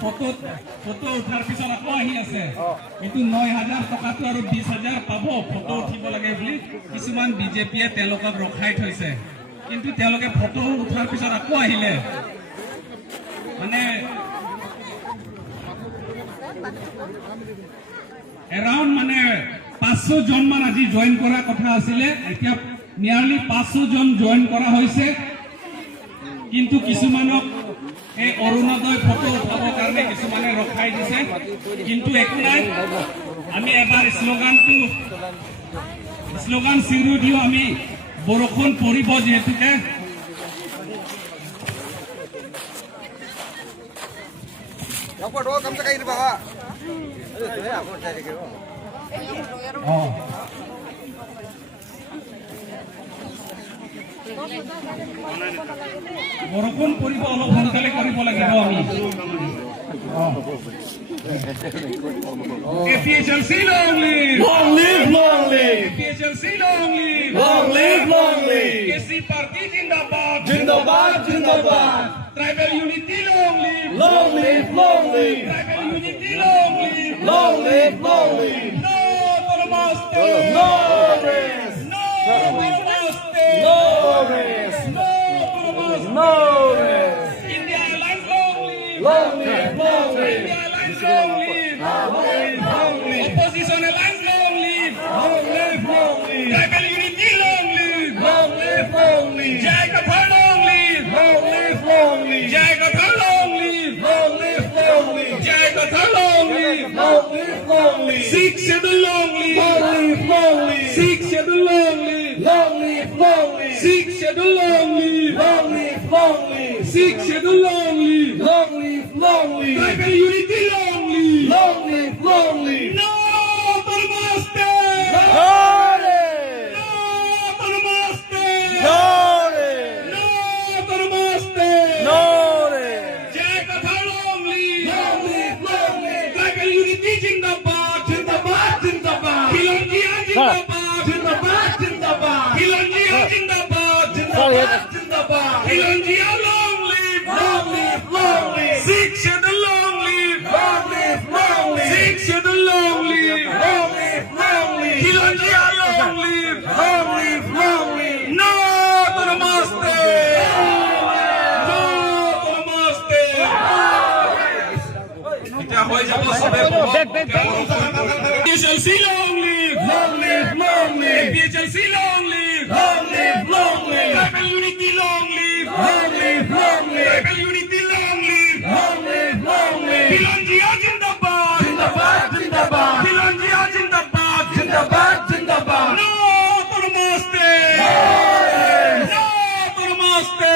Photo উঠাৰ পিছত আকৌ আহি আছে এইটো 9,000 টকাটো আৰু 20,000 পাব ফটো উঠিব লাগে বুলি কিছুমান বিজেপিয়ে তেওঁলোকক ৰখাই থৈছে কিন্তু তেওঁলোকে ফটো উঠাৰ পিছত আকৌ আহিলে মানে এৰাউণ্ড মানে 500 জন মান আজি জইন কৰা কথা আছিলে এতিয়া নিয়াৰলি 500 জন জইন কৰা হৈছে কিন্তু কিছুমানক এই অৰুণোদয় ফটো উঠাবৰ কাৰণে কিছুমানে ৰখাই দিছে কিন্তু একো নাই আমি এবাৰ শ্লোগান চিৰু দিও আমি বৰষুণ পৰিব যিহেতুকে বৰষুণ পৰিব অলপ সোনকালে কৰিব লাগিব আমি APHLC long live! Long live, long live! APHLC long live! Long live, long live! KC Party Jindabad! Jindabad, Jindabad! Tribal unity long live! Long live, long live! Tribal unity long live! Long live, long live! No Namaste! No race! No Namaste! No race! No Namaste! No race! India Alliance long live! Long live, long live! India Alliance long live! Long live! Opposition Alliance long live! Long live, long live! Tribal unity long live! Long live, long live! Jai Katha long live! Long live, long live! Jai Katha long live! Long live, long live! Jai Katha long live! Long live, long live! Sikh schedule long live! Long live, long live! Sikh schedule long live! Long live, long live! Sikh schedule long live! Long live, long live! Sikh schedule long live! Long live, long live! Tribal unity long live! Long live, long live! No Namaste! Hare! No Namaste! Hare! No Namaste! Hare! Jai Katha long live! Long live, long live! Tribal unity Jindabad! Jindabad, Jindabad! Khilonjiya Jindabad! Jindabad, Jindabad! Khilonjiya Jindabad! Jindabad, Jindabad! Khilonjiya long live! Long live, long live! Sikh schedule long live! Long live, long live! Sikh schedule long live! Long live, long live! Khilonjiya long live! Long live, long live! No Namaste! No Namaste! এতিয়া হৈ যাব সবে APHLC long live! Long live, long live! APHLC long live! Long live, long live! Tribal unity long live! Long live, long live! Tribal unity long live! Long live, long live! Khilonjiya Jindabad! Jindabad, Jindabad! Khilonjiya Jindabad! Jindabad, Jindabad! No Namaste! No Namaste!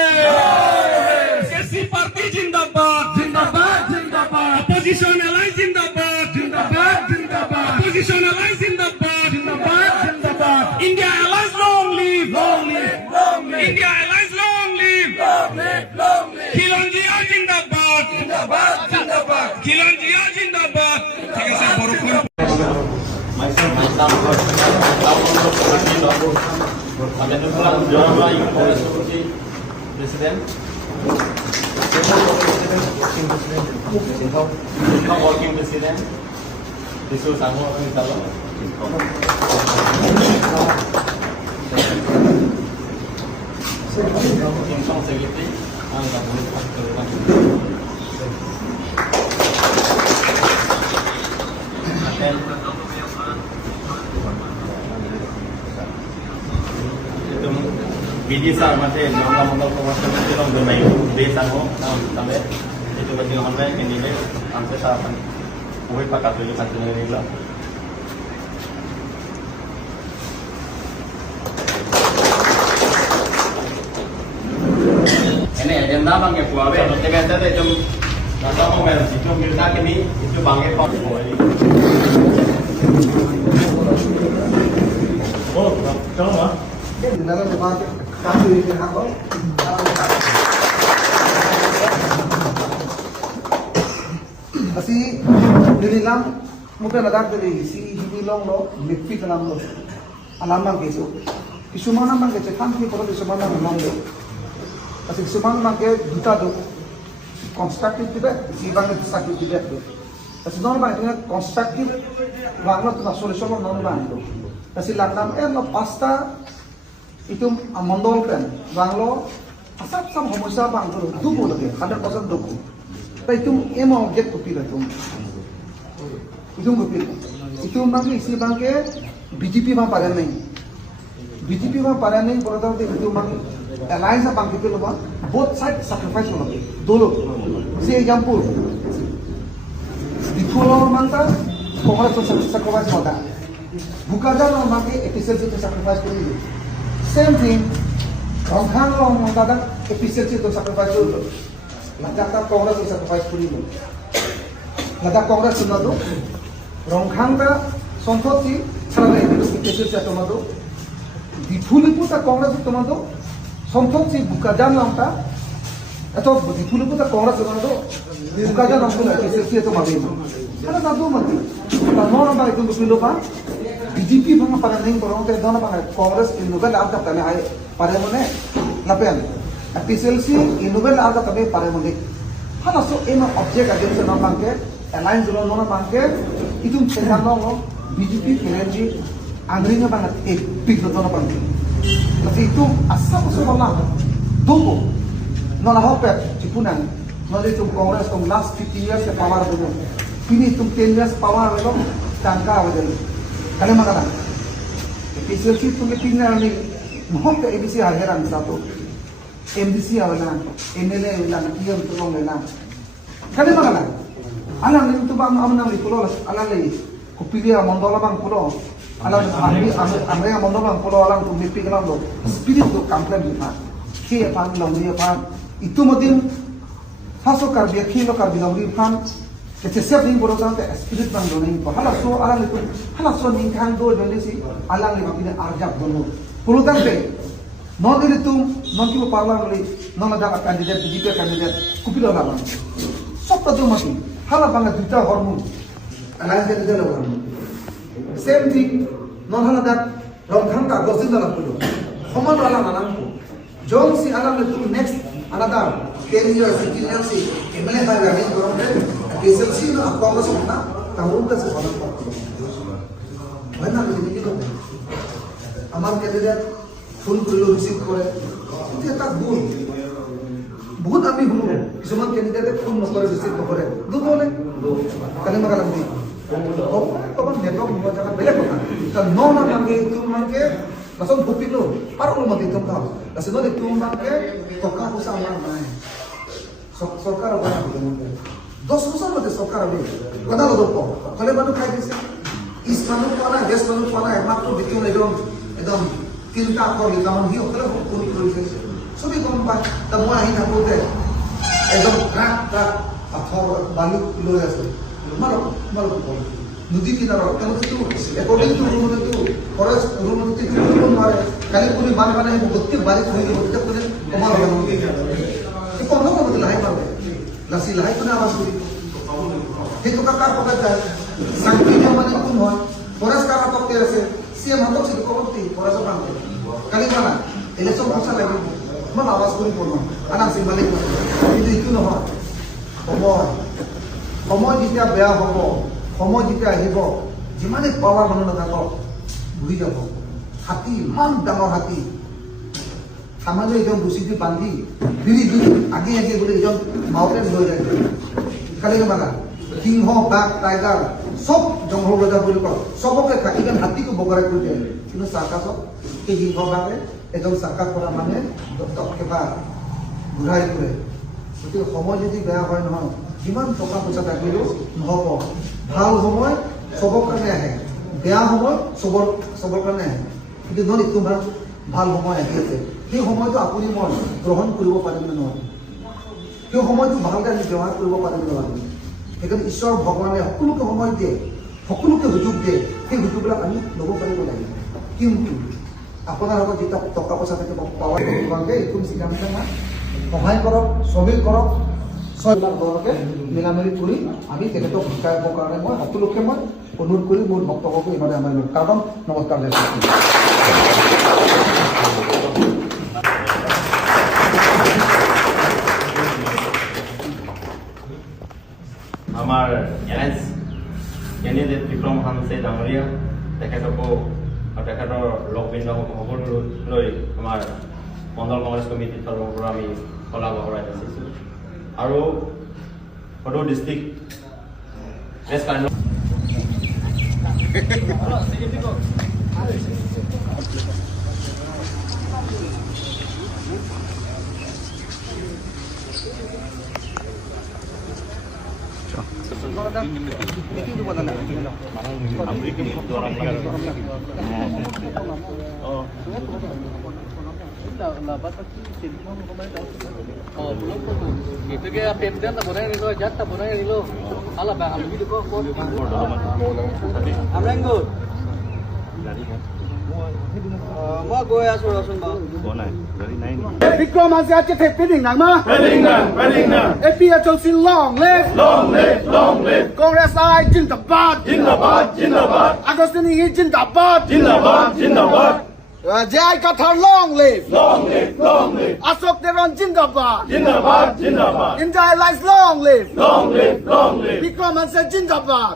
KC Party Jindabad! Jindabad, Jindabad! Opposition Alliance Jindabad! Jindabad, Jindabad! Opposition Alliance Jindabad! Jindabad, Jindabad! India Alliance long live! Long live, long live! India Alliance long live! Long live, long live! Khilonjiya Jindabad! Jindabad, Jindabad! Khilonjiya Jindabad! ঠিক আছে বৰষুণ Working President, Disu Sango Italo, Kim Song Secretary, and the BD Sar Mate, Nanga Mongol Commercial Minister of the Mayu, Bay Sango, now Tame, itu bagi orang yang ini angsa sahapan, boleh pakai dulu satu lagi lah. Ini agenda bangke puawe, nanti kita ada itu nasa mau beres itu kita kini itu bangke pau boleh. Oh, tahu mah? Kasi nililang mungkin ada dari si hilong lo lipi dalam lo alamang keso kisumana mang kece kan ki poro kisumana mang lo kasi kisumana mang ke duta do constructive debate, isi bangla destructive debate. Kasi nono bang itu constructive bangla tu solution nono bang itu. Kasi lantam lo pasta itu mondol kan banglo asap sam homosa bang itu dubu lagi 100% dubu. Tapi itu emo object kopi lah tu. Itu kopi. Itu bangla isi bangke BJP bang pada ni. BJP bang pada ni pertama itu bang alliance bang itu lo bang both side sacrifice lo. Dulu. Si example. Di pulau manta, Congress tu sacrifice hoda. Bukaja lo mangke efficiency tu sacrifice kuri. Same thing. Rongkhang lo manta dah efficiency tu sacrifice kuri. Ladakh Congress tu sacrifice kuri. Ladakh Congress tu nado. Rongkhang dah संसद की सारा efficiency tu nado. Di pulau pun tak Congress tu nado. संसद si bukaja lo atau di pulau pun tak Congress tu nado. Bukaja lo pun efficiency tu mabin. Karena satu mati. Kalau orang baik itu berpindah pak, BJP bang pada neng orang tu dona bang Congress innovel ada tapi ayah pada mana lapian. PCLC innovel ada tapi pada mana. Kalau so ini objek aja tu nama bang ke alliance dulu nama bang ke itu tentang lo BJP PNG Andrinya bang big dona bang. Tapi itu asal usul mana? Dulu, nona hopet cipunan, nona itu Congress from last 50 years ke power dulu. Ini तुम 10 years power lo tangka awal. Kalau makana, PCLC Tumke 3 year ni, mohon ke ABC hajaran satu, MDC awalnya, MLA awalnya, PM tolong awalnya. Kalau makana, alam ni tu bang amna ni pulau, alam ni kupilia mondola bang pulau, alam Amerika mondola bang pulau alam tu mimpi kelam lo, spirit tu complain kita, kaya pan lauri pan, itu mungkin hasil kerja kilo kerja lauri pan. Jadi setiap ni berusaha untuk spirit bang dona ini. Halas so ni kan do jadi si alang ni bagi arjab dulu. Perlu tanpe. Non ini tu non kita parla beli non ada kandidat BJP kandidat kupilo lah bang. Sok tu mati. Halas bang duta hormon. Alang jadi jalan bang. Same thing non halas dah rongkhang tak gosin dalam pulau. Homan alang alang tu. Jom si alang itu next another 10 years 15 years si MLA by running government. PCLC na Congress na tahun ka sa palang party. Wala na hindi ko. Amar candidate full prilo receive করে এটা একটা ভুল বহুত আমি হলো কিছুমান candidate ফুল নকরে receive করে দুটো বলে কালে মারা লাগবে তখন নেটওয়ার্ক হওয়া জায়গা বেলে কথা তা নো না মাঙ্গে তোমাকে বাসন ভুপিলো পারলো মতে তোমরা আসলে তোমাকে টাকা পয়সা আমার নাই সরকার আবার 10 বছর মধ্যে সরকার হবে কথা বলতো কলে মানুষ খাই দিছে ইস মানুষ পানা দেশ মানুষ পানা একমাত্র বিক্রি একদম চিন্তা করলে যেমন হিও কলে কোন করেছে সবই কম পায় তা মই আহি থাকোতে একদম ট্রাক পাথর বালু লৈ আছে মারো নদী কিনারত তেওঁলোকে একৰ্ডিং টু ৰুল তো ফৰেষ্ট ৰুল তো কৰিব নোৱাৰে কালি কোনো মানে গোটেই বাৰীত হৈ গ'ল গোটেই কোনে কমাল হ'ব কম হ'ব লাহে মাৰবে লাসি লাহে কোনে আৱাজ কৰি সেইটো কাকাৰ পকেট যায় শান্তি মানে কোন হয় ফৰেষ্ট কাৰ পকেট আছে সিএম হাতক সিটো কবতি ফৰেষ্ট কাম কালি মানা ইলেকশন পইচা লাগিব মই আৱাজ কৰি পঢ়ো আনা সিম্বলিক কিন্তু ইটো নহয় সময় যেতিয়া বেয়া হ'ব সময় যেতিয়া আহিব যিমানে পাৱাৰ মানুহ নাথাকক ঘূৰি যাব হাতী ইমান ডাঙৰ হাতী সামান্য এজন রুচিটি বান্ধি বিড়ি দি আগে আগে বলে এজন মাউন্টেন লৈ যায় কালি মানা সিংহ বাঘ টাইগার সব জঙ্গল রাজা বলে কয় সবকে থাকিবেন হাতীকে বগৰাই কৰি দিয়ে কিন্তু সাৰ্কাসত এই সিংহ বাঘে এজন সাৰ্কাস কৰা মানে দত্তকেবা ঘূৰাই ফুৰে গতিকে সময় যদি বেয়া হয় নহয় যিমান টকা পইচা থাকিলেও নহ'ব ভাল সময় সবৰ কাৰণে আহে বেয়া সময় সবৰ কাৰণে আহে কিন্তু নহয় তোমাৰ ভাল সময় আহি আছে সেই সময়টো আপুনি মই গ্ৰহণ কৰিব পাৰিম নে নোৱাৰিম সেই সময়টো ভালকৈ আমি ব্যৱহাৰ কৰিব পাৰিম নে নোৱাৰিম সেইকাৰণে ঈশ্বৰ ভগৱানে সকলোকে সময় দিয়ে সকলোকে সুযোগ দিয়ে সেই সুযোগবিলাক আমি ল'ব পাৰিব লাগিব কিন্তু আপোনাৰ লগত যেতিয়া টকা পইচা থাকিব পাৱাৰ তোমালোকে এইটো চিন্তা নাই সহায় কৰক চবেই কৰক ছয়বিলাক দলকে মিলামিলি কৰি আমি তেখেতক শিকাবৰ কাৰণে মই সকলোকে মই অনুৰোধ কৰি মোৰ বক্তব্যটো ইমানে আমাৰ কাৰণ নমস্কাৰ জনাইছোঁ আমাৰ এলায়েন্স কেণ্ডিডেট বিক্ৰম হানছে ডাঙৰীয়া তেখেতকো তেখেতৰ লগবৃন্দ সকলোলৈ আমাৰ মণ্ডল কংগ্ৰেছ কমিটিৰ তৰফৰ পৰা আমি শলাগ বহৰাই যাচিছোঁ আৰু সদৌ district press card Itu kayak pemda tak boleh nilo, jat tak boleh nilo. Alah bang, lebih tu kok. Amrenggo. Mau gue ya suruh bang. Because man said to take bidding now, ma. Bidding now. If you are to long live. Congress I Jindabad. Agostini he Jindabad. Jai Qatar long live. Ashok Devan Jindabad. India Alliance long live. Because man said Jindabad.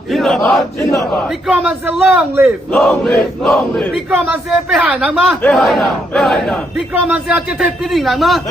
Because man said long live. Because man said behind now, ma. Because man said to take bidding now, ma.